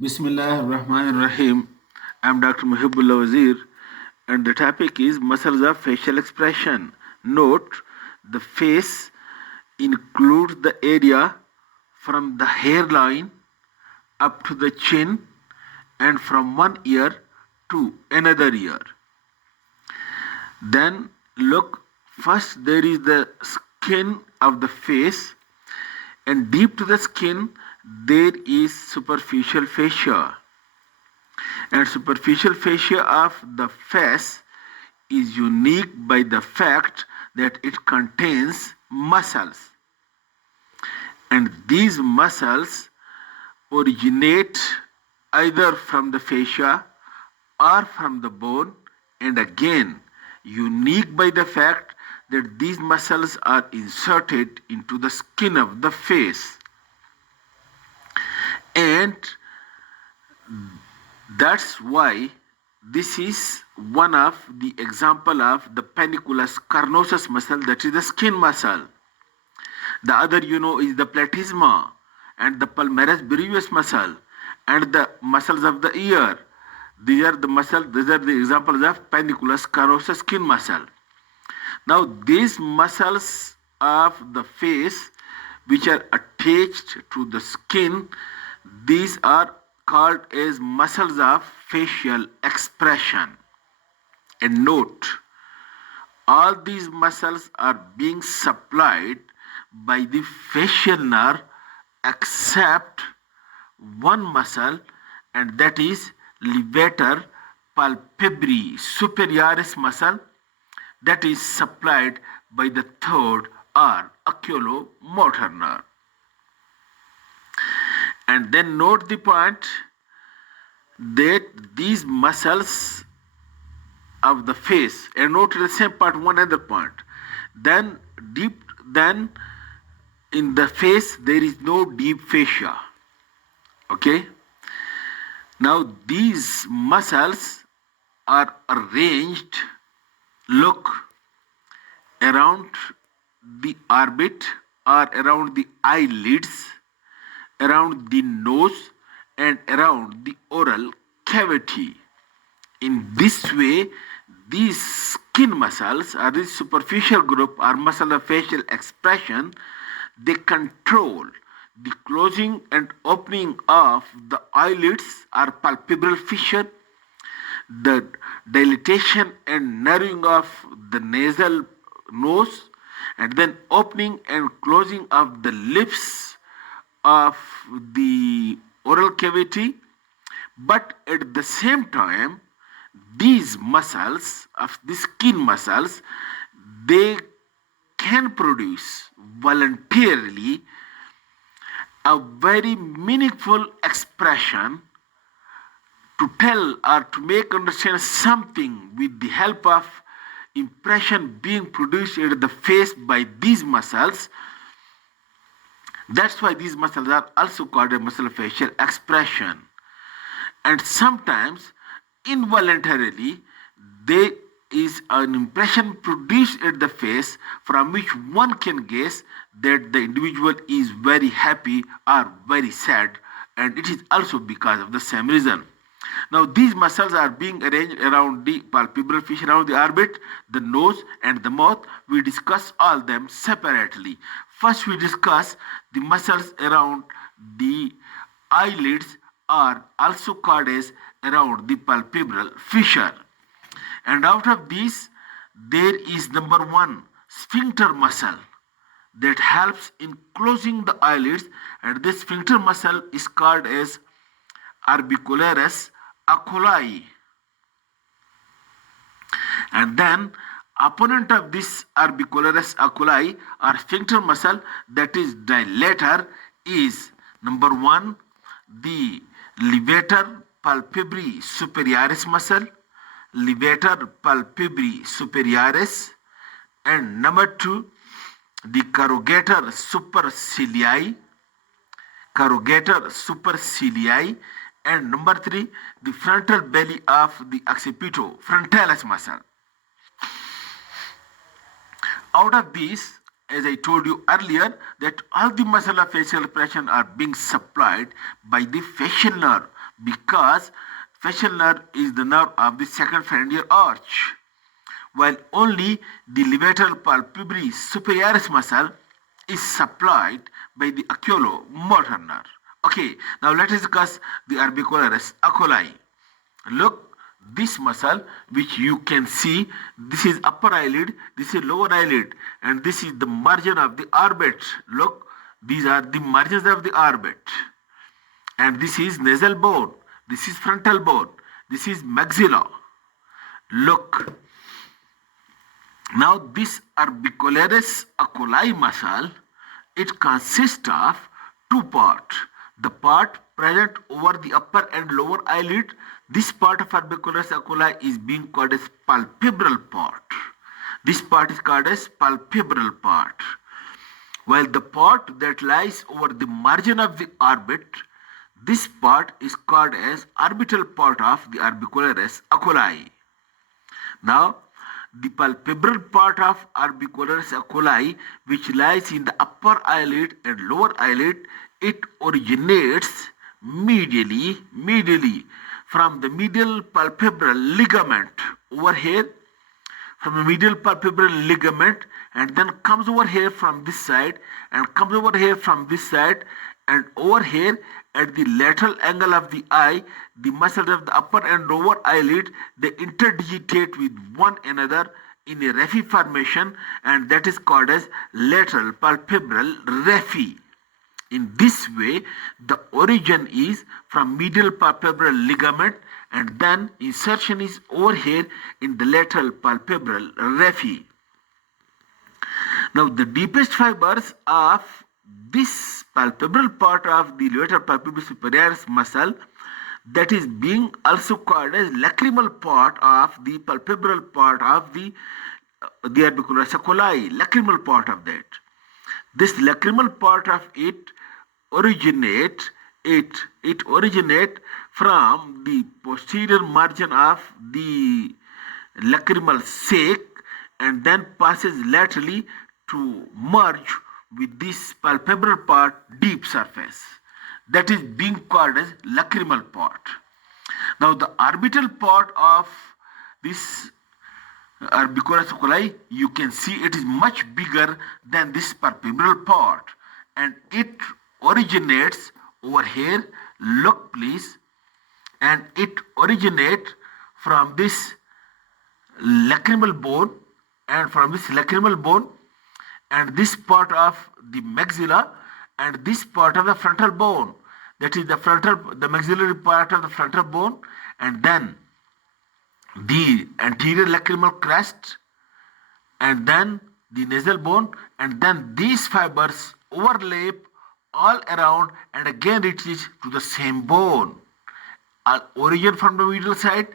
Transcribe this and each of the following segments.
Bismillah ar-Rahman ar-Rahim. I'm Dr. Mohibullah Wazir, and the topic is muscles of facial expression. Note, the face includes the area from the hairline up to the chin and from one ear to another ear. Then look, first there is the skin of the face, and deep to the skin there is superficial fascia. And superficial fascia of the face is unique by the fact that it contains muscles. And these muscles originate either from the fascia or from the bone, and again unique by the fact that these muscles are inserted into the skin of the face. And that's why this is one of the example of the panniculus carnosus muscle, that is the skin muscle. The other is the platysma and the palmaris brevis muscle and the muscles of the ear. These are the examples of panniculus carnosus skin muscle. Now these muscles of the face which are attached to the skin, these are called as muscles of facial expression. And note, all these muscles are being supplied by the facial nerve except one muscle, and that is levator palpebrae superioris muscle, that is supplied by the third or oculomotor nerve. And then note the point that these muscles of the face, and note the same part, one other point. Then in the face there is no deep fascia. Okay? Now these muscles are arranged, look, around the orbit or around the eyelids, around the nose, and around the oral cavity. In this way, these skin muscles or this superficial group or muscle of facial expression, they control the closing and opening of the eyelids or palpebral fissure, the dilatation and narrowing of the nasal nose, and then opening and closing of the lips of the oral cavity. But at the same time, these muscles of the skin muscles, they can produce voluntarily a very meaningful expression to tell or to make understand something with the help of impression being produced at the face by these muscles. That's why these muscles are also called a muscle of facial expression. And sometimes involuntarily there is an impression produced at the face from which one can guess that the individual is very happy or very sad, and it is also because of the same reason. Now these muscles are being arranged around the palpebral fissure, around the orbit, the nose and the mouth. We discuss all them separately. First we discuss the muscles around the eyelids, are also called as around the palpebral fissure. And out of these, there is number one, sphincter muscle, that helps in closing the eyelids, and this sphincter muscle is called as orbicularis oculi. And then opponent of this orbicularis oculi or sphincter muscle, that is dilator, is number one, the levator palpebrae superioris muscle, levator palpebrae superioris, and number two, the corrugator supercilii, and number three, the frontal belly of the occipito frontalis muscle. Out of these, as I told you earlier, that all the muscle of facial expression are being supplied by the facial nerve, because facial nerve is the nerve of the second phalangeal arch, while only the levator palpebrae superioris muscle is supplied by the oculomotor nerve. Okay, now let us discuss the orbicularis oculi. Look, this muscle which you can see, this is upper eyelid, this is lower eyelid, and this is the margin of the orbit. Look, these are the margins of the orbit. And this is nasal bone, this is frontal bone, this is maxilla. Look, now this orbicularis oculi muscle, it consists of two parts. The part present over the upper and lower eyelid, this part of orbicularis oculi is being called as palpebral part. This part is called as palpebral part. While the part that lies over the margin of the orbit, this part is called as orbital part of the orbicularis oculi. Now, the palpebral part of orbicularis oculi, which lies in the upper eyelid and lower eyelid, it originates medially from the medial palpebral ligament over here, from the medial palpebral ligament, and then comes over here from this side, and comes over here from this side, and over here at the lateral angle of the eye, the muscles of the upper and lower eyelid, they interdigitate with one another in a raphe formation, and that is called as lateral palpebral raphe. In this way, the origin is from medial palpebral ligament, and then insertion is over here in the lateral palpebral raphe. Now, the deepest fibers of this palpebral part of the levator palpebrae superioris muscle, that is being also called as lacrimal part of the palpebral part of the orbicularis oculi, lacrimal part of that. This lacrimal part of it originate from the posterior margin of the lacrimal sac, and then passes laterally to merge with this palpebral part deep surface. That is being called as lacrimal part. Now the orbital part of this orbicularis oculi, you can see it is much bigger than this palpebral part, and it originates over here. Look please, and it originates from this lacrimal bone, and from this lacrimal bone, and this part of the maxilla, and this part of the frontal bone, that is the maxillary part of the frontal bone, and then the anterior lacrimal crest, and then the nasal bone, and then these fibers overlap all around and again reaches to the same bone. Origin from the medial side,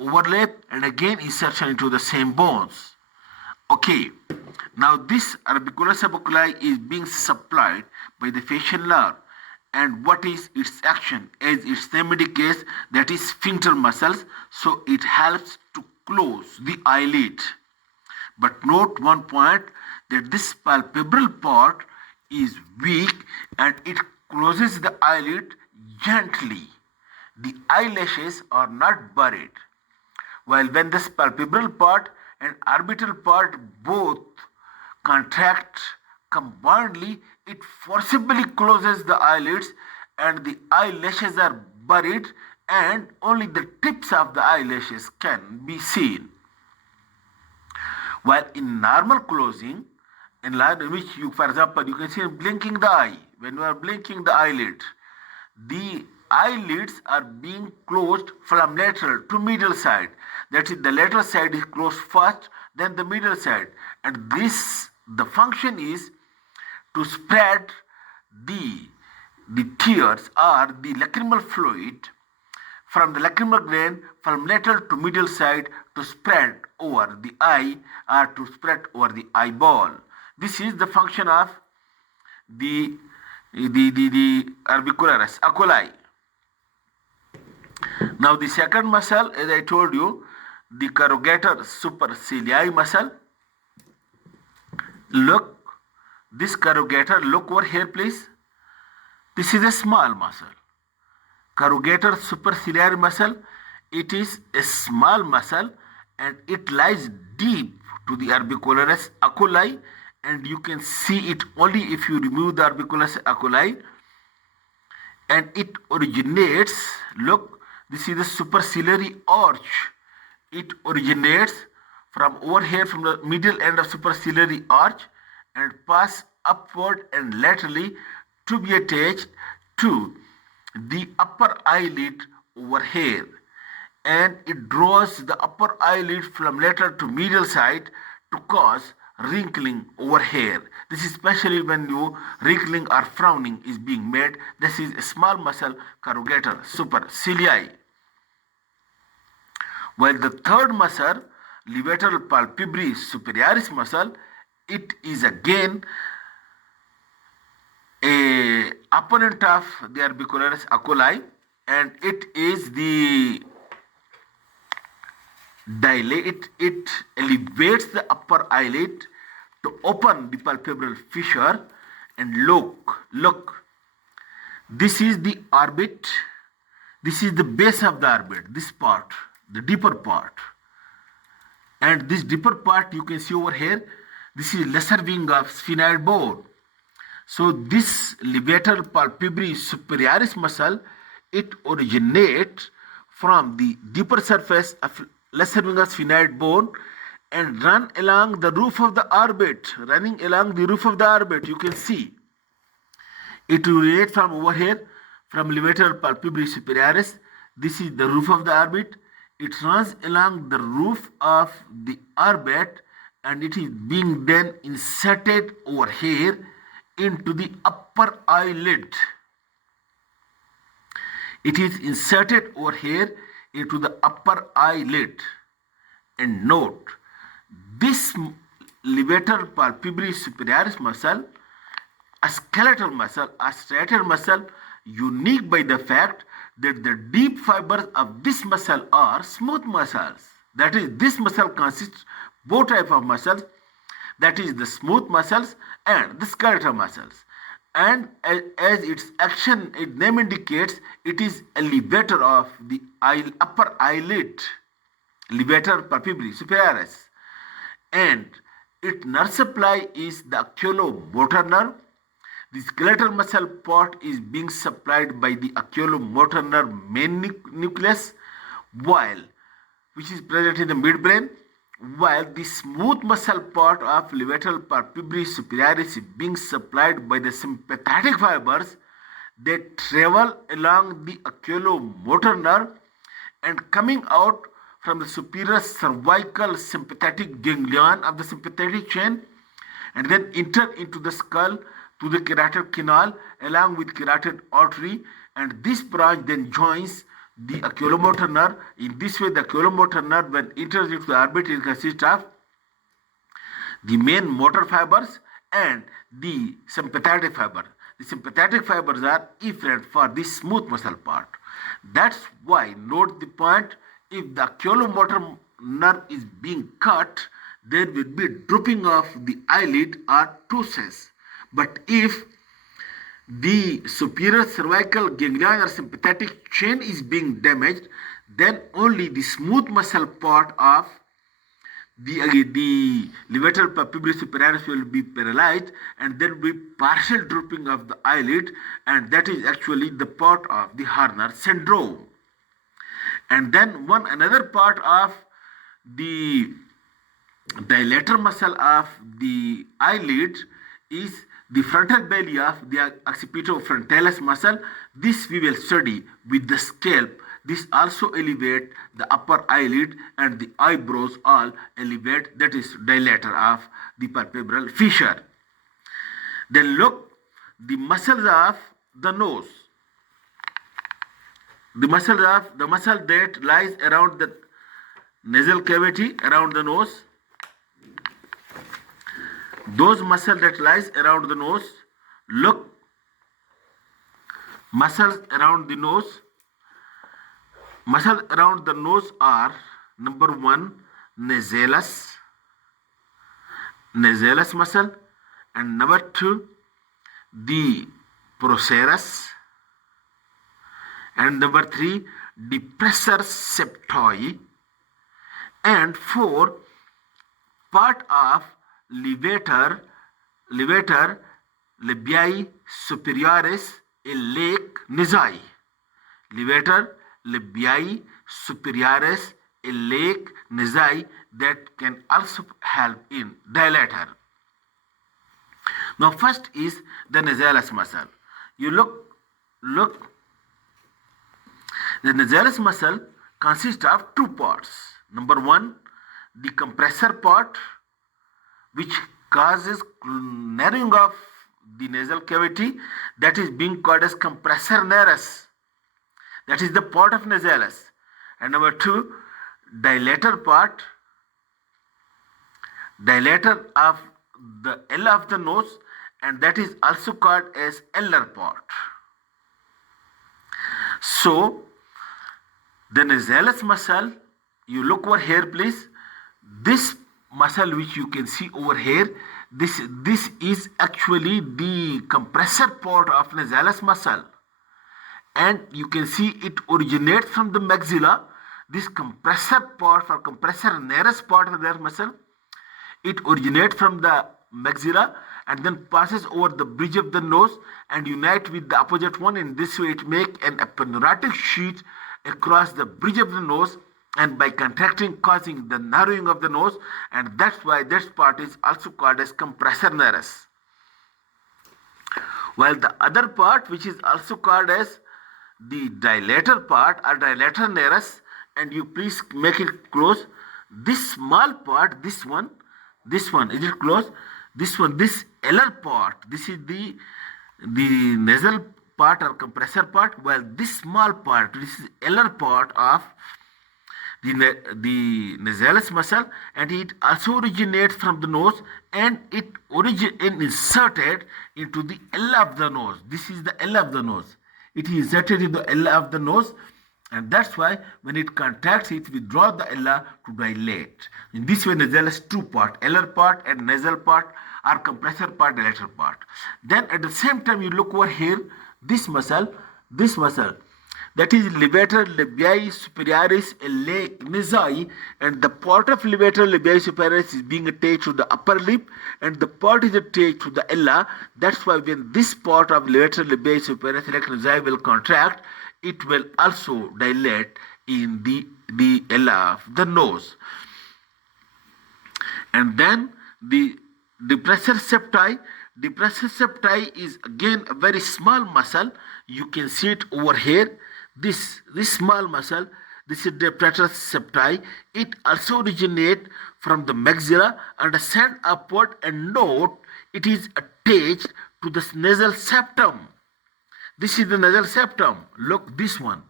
overlap, and again insertion into the same bones. Okay, now this orbicularis oculi is being supplied by the facial nerve, and what is its action? As its name indicates, that is sphincter muscles, so it helps to close the eyelid. But note one point, that this palpebral part is weak and it closes the eyelid gently. The eyelashes are not buried. While when this palpebral part and orbital part both contract combinedly, it forcibly closes the eyelids and the eyelashes are buried, and only the tips of the eyelashes can be seen. While in normal closing, in which you, for example, you can see blinking the eye. When you are blinking the eyelid, the eyelids are being closed from lateral to medial side. That is, the lateral side is closed first, then the medial side. And this, the function is to spread the tears or the lacrimal fluid from the lacrimal gland from lateral to medial side to spread over the eye or to spread over the eyeball. This is the function of the orbicularis oculi. Now the second muscle, as I told you, the corrugator supercilii muscle. Look, this corrugator, look over here please. This is a small muscle. corrugator superciliary muscle. It is a small muscle and it lies deep to the orbicularis oculi, and you can see it only if you remove the orbicularis oculi. And it originates, look, this is the superciliary arch. It originates from over here, from the middle end of superciliary arch, and pass upward and laterally to be attached to the upper eyelid over here, and it draws the upper eyelid from lateral to medial side to cause wrinkling over here. This is especially when you wrinkling or frowning is being made. This is a small muscle, corrugator supercilii. While the third muscle, levator palpebrae superioris muscle, it is again a opponent of the orbicularis oculi, and it is the it elevates the upper eyelid to open the palpebral fissure. And look, this is the orbit, this is the base of the orbit, this part, the deeper part, and this deeper part you can see over here, this is lesser wing of sphenoid bone. So this levator palpebrae superioris muscle, it originates from the deeper surface of lesser wing of sphenoid bone and run along the roof of the orbit. Running along the roof of the orbit, you can see it originates from over here, from levator palpebrae superioris. This is the roof of the orbit. It runs along the roof of the orbit, and it is being then inserted over here into the upper eyelid. It is inserted over here into the upper eyelid. And note, this levator palpebrae superioris muscle, a skeletal muscle, a striated muscle, unique by the fact that the deep fibers of this muscle are smooth muscles. That is, this muscle consists both type of muscles, that is the smooth muscles and the skeletal muscles. And as its action, its name indicates, it is a levator of the upper eyelid, levator palpebrae superioris, and its nerve supply is the oculomotor nerve. The skeletal muscle part is being supplied by the oculomotor nerve main nucleus, which is present in the midbrain, while the smooth muscle part of levator palpebrae superioris is being supplied by the sympathetic fibers that travel along the oculomotor nerve and coming out from the superior cervical sympathetic ganglion of the sympathetic chain, and then enter into the skull to the carotid canal along with carotid artery, and this branch then joins the oculomotor nerve. In this way, the oculomotor nerve, when enters into the orbit, it consists of the main motor fibers and the sympathetic fiber. The sympathetic fibers are efferent for this smooth muscle part. That's why, note the point, if the oculomotor nerve is being cut, there will be drooping of the eyelid or ptosis. But if the superior cervical ganglion or sympathetic chain is being damaged, then only the smooth muscle part of the levator palpebrae superioris will be paralyzed, and there will be partial drooping of the eyelid, and that is actually the part of the Horner syndrome. And then another part of the dilator muscle of the eyelid is the frontal belly of the occipitofrontalis muscle. This we will study with the scalp. This also elevate the upper eyelid, and the eyebrows all elevate, that is dilator of the palpebral fissure. Then look, the muscles of the nose. The muscle that lies around the nasal cavity, around the nose. Those muscles that lies around the nose, look, muscles around the nose. Muscles around the nose are, number one, nasalis muscle, and number two, the procerus, And number 3, depressor septoi. And 4, part of levator labii superioris a lake nasai. Levator labii superioris a lake nasai that can also help in dilator. Now first is the nasalis muscle. You look, the nasalis muscle consists of 2 parts. Number 1, the compressor part, which causes narrowing of the nasal cavity, that is being called as compressor narus. That is the part of nasalis. And number 2, dilator part, dilator of the L of the nose, and that is also called as Eller part. So the nasalis muscle, you look over here please, this muscle which you can see over here, this is actually the compressor part of nasalis muscle, and you can see it originates from the maxilla. This compressor part or compressor narus part of that muscle, it originates from the maxilla and then passes over the bridge of the nose and unite with the opposite one. In this way it make an aponeurotic sheet across the bridge of the nose, and by contracting causing the narrowing of the nose, and that's why this part is also called as compressor narus. While the other part, which is also called as the dilator part or dilator narus, and you please make it close, this small part, this one, is it close? This one, this Eller part, this is the nasal part or compressor part, while this small part, this is Eller part of the nasalis muscle, and it also originates from the nose, and it inserted into the L of the nose. This is the L of the nose. It is inserted in the L of the nose, and that's why when it contracts, it withdraws the L to dilate. In this way, nasalis 2 part, Eller part and nasal part, or compressor part, dilator part. Then at the same time, you look over here, this muscle, that is levator labii superioris lake nasai, and the part of levator labii superioris is being attached to the upper lip, and the part is attached to the Ella. That's why when this part of levator labii superioris lake nasai will contract, it will also dilate in the Ella of the nose. And then the depressor septi. Depressor septi is again a very small muscle. You can see it over here. This small muscle, this is depressor septi. It also originates from the maxilla and ascend upward, and note it is attached to the nasal septum. This is the nasal septum. Look, this one.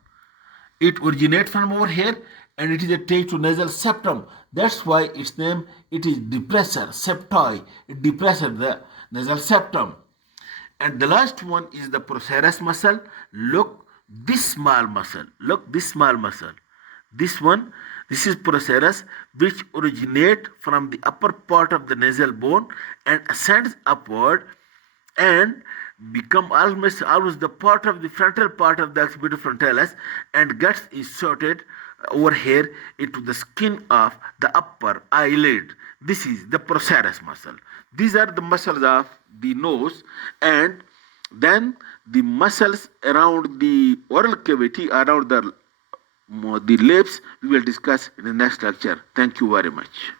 It originates from over here and it is attached to nasal septum. That's why its name, it is depressor septi. It depresses the nasal septum. And the last one is the procerus muscle. Look, this small muscle. Look, this small muscle. This one, this is procerus, which originates from the upper part of the nasal bone and ascends upward and become almost the part of the frontal part of the occipital frontalis and gets inserted over here into the skin of the upper eyelid. This is the procerus muscle. These are the muscles of the nose, and then the muscles around the oral cavity, around the lips, we will discuss in the next lecture. Thank you very much.